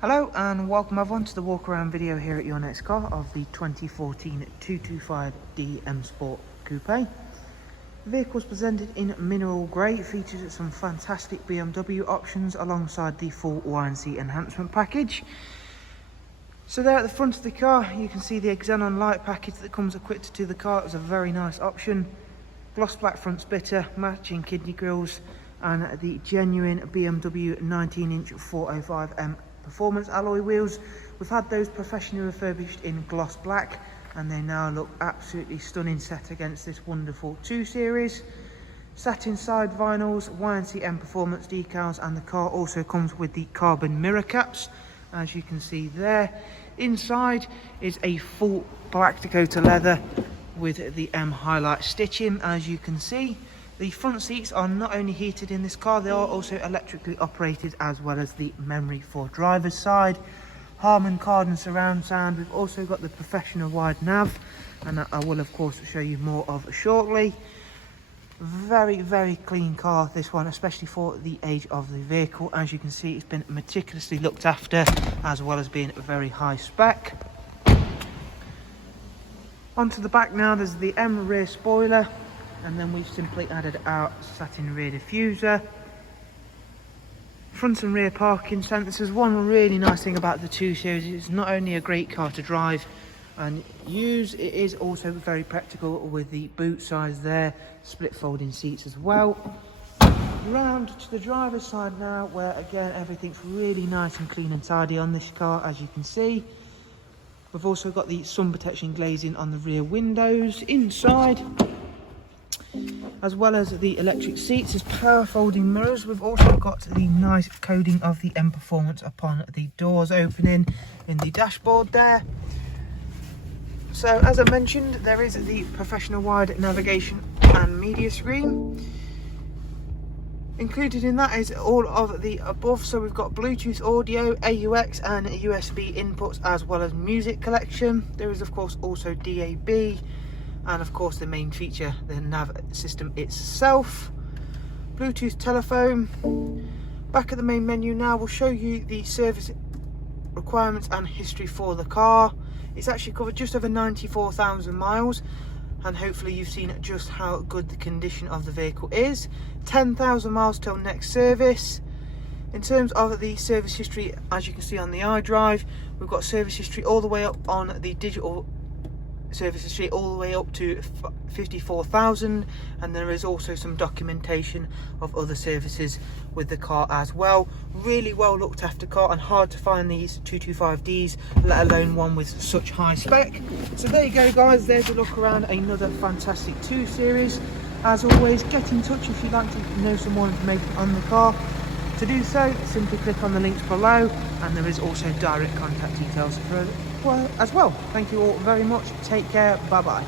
Hello and welcome everyone to the walk around video here at your next car of the 2014 225D M Sport Coupe. The vehicle is presented in mineral grey, features some fantastic BMW options alongside the full YNC enhancement package. So there at the front of the car you can see the Xenon light package that comes equipped to the car. It's a very nice option. Gloss black front splitter, matching kidney grills and the genuine BMW 19-inch 405M performance alloy wheels. We've had those professionally refurbished in gloss black and they now look absolutely stunning set against this wonderful 2 Series. Satin side vinyls, YNC Mperformance decals, and the car also comes with the carbon mirror caps, as you can see there. Inside is a full black Dakota leather with the M highlight stitching, as you can see. The front seats are not only heated in this car, they are also electrically operated, as well as the memory for driver's side. Harman Kardon surround sound. We've also got the professional wide nav, and I will of course show you more of shortly. Very clean car, this one, especially for the age of the vehicle. As you can see, it's been meticulously looked after, as well as being very high spec. Onto the back now, there's the M rear spoiler, and then we've simply added our satin rear diffuser. Front and rear parking sensors. One really nice thing about the 2 Series is it's not only a great car to drive and use, it is also very practical with the boot size there, split folding seats as well. Round to the driver's side now, where again everything's really nice and clean and tidy on this car, as you can see. We've also got the sun protection glazing on the rear windows. Inside, as well as the electric seats, as power folding mirrors. We've also got the nice coding of the M Performance upon the doors opening in the dashboard there. So as I mentioned, there is the professional wide navigation and media screen. Included in that is all of the above, so we've got Bluetooth audio, AUX and USB inputs, as well as music collection. There is of course also DAB, and of course the main feature, the nav system itself. Bluetooth telephone. Back at the main menu now, we'll show you the service requirements and history for the car. It's actually covered just over 94,000 miles, and hopefully you've seen just how good the condition of the vehicle is. 10,000 miles till next service. In terms of the service history, as you can see on the iDrive, we've got service history all the way up on the digital service history, all the way up to 54,000, and there is also some documentation of other services with the car as well. Really well looked after car, and hard to find these 225Ds, let alone one with such high spec. So there you go guys, there's a look around another fantastic 2 Series. As always, get in touch if you'd like to know some more information on the car. To do so, simply click on the links below, and there is also direct contact details for as well. Thank you all very much. Take care. Bye bye.